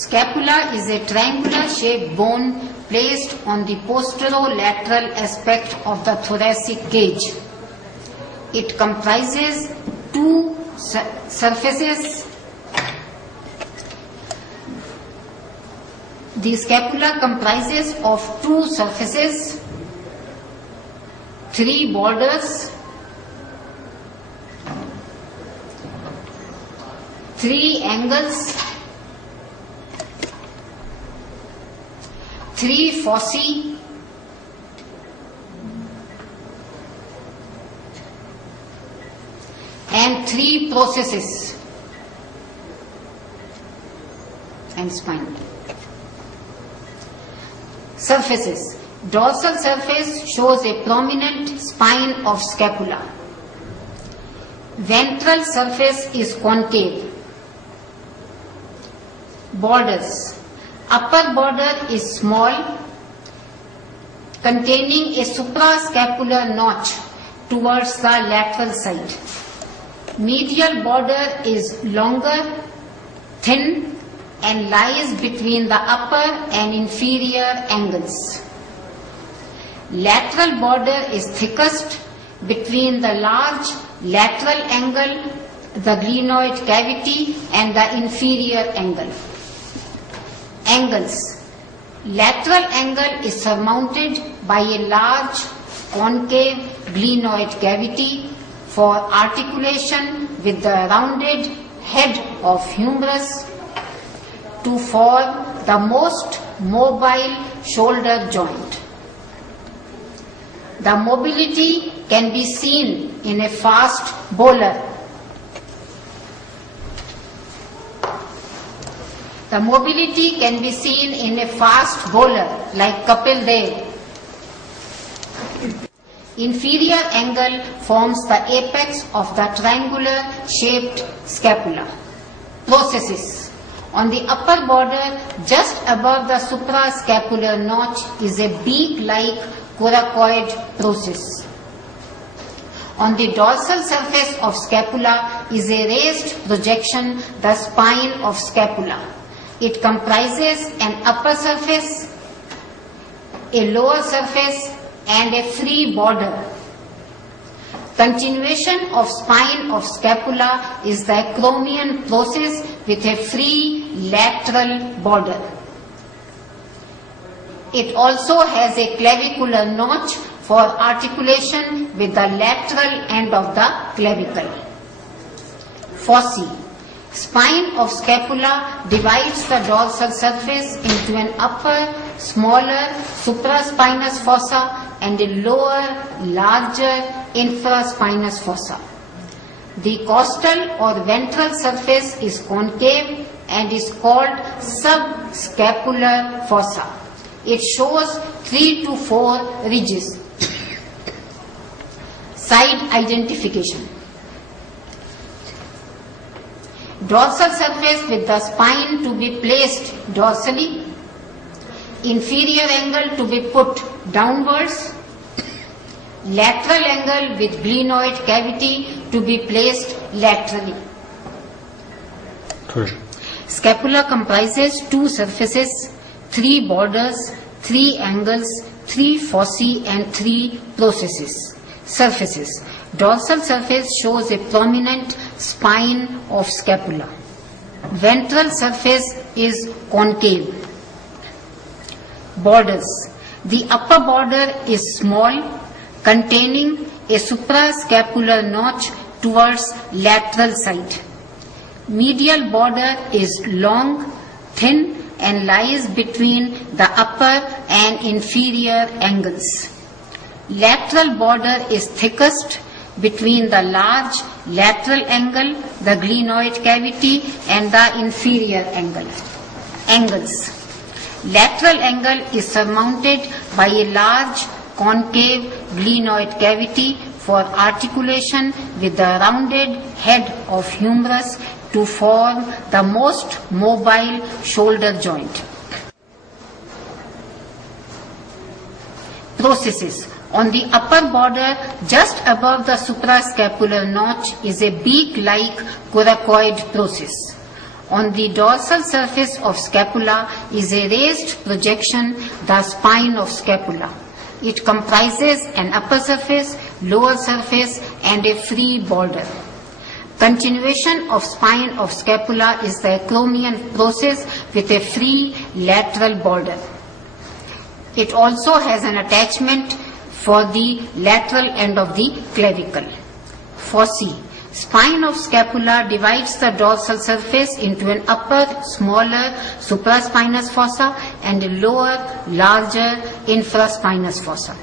Scapula is a triangular shaped bone placed on the posterolateral aspect of the thoracic cage. It comprises two surfaces. The scapula comprises of two surfaces, three borders, three angles, three fossae, and three processes and spine. Surfaces. Dorsal surface shows a prominent spine of scapula. Ventral surface is concave. Borders. Upper border is small, containing a suprascapular notch towards the lateral side. Medial border is longer, thin, and lies between the upper and inferior angles. Lateral border is thickest between the large lateral angle, the glenoid cavity, and the inferior angle. Angles. Lateral angle is surmounted by a large concave glenoid cavity for articulation with the rounded head of humerus to form the most mobile shoulder joint. The mobility can be seen in a fast bowler. The mobility can be seen in a fast bowler like Kapil Dev. Inferior angle forms the apex of the triangular shaped scapula. Processes. On the upper border, just above the suprascapular notch, is a beak-like coracoid process. On the dorsal surface of scapula is a raised projection, the spine of scapula. It comprises an upper surface, a lower surface, and a free border. Continuation of spine of scapula is the acromion process with a free lateral border. It also has a clavicular notch for articulation with the lateral end of the clavicle. Fossae. Spine of scapula divides the dorsal surface into an upper, smaller supraspinous fossa and a lower, larger infraspinous fossa. The costal or ventral surface is concave and is called subscapular fossa. It shows 3 to 4 ridges. Side identification. Dorsal surface with the spine to be placed dorsally. Inferior angle to be put downwards. Lateral angle with glenoid cavity to be placed laterally. Correct. Scapula comprises 2 surfaces, 3 borders, 3 angles, 3 fossae and 3 processes. Surfaces. Dorsal surface shows a prominent spine of scapula. Ventral surface is concave. Borders. The upper border is small, containing a suprascapular notch towards lateral side. Medial border is long, thin, and lies between the upper and inferior angles. Lateral border is thickest between the large lateral angle, the glenoid cavity, and the inferior angle. Angles. Lateral angle is surmounted by a large concave glenoid cavity for articulation with the rounded head of humerus to form the most mobile shoulder joint. Processes. On the upper border, just above the suprascapular notch, is a beak-like coracoid process. On the dorsal surface of scapula is a raised projection, the spine of scapula. It comprises an upper surface, lower surface, and a free border. Continuation of spine of scapula is the acromion process with a free lateral border. It also has an attachment for the lateral end of the clavicle. Fossae. Spine of scapula divides the dorsal surface into an upper, smaller supraspinous fossa and a lower, larger infraspinous fossa.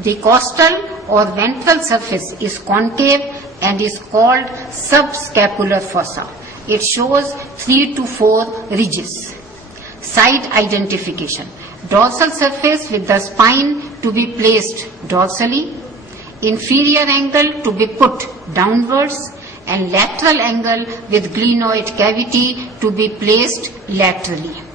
The costal or ventral surface is concave and is called subscapular fossa. It shows 3 to 4 ridges. Side identification. Dorsal surface with the spine to be placed dorsally, inferior angle to be put downwards, and lateral angle with glenoid cavity to be placed laterally.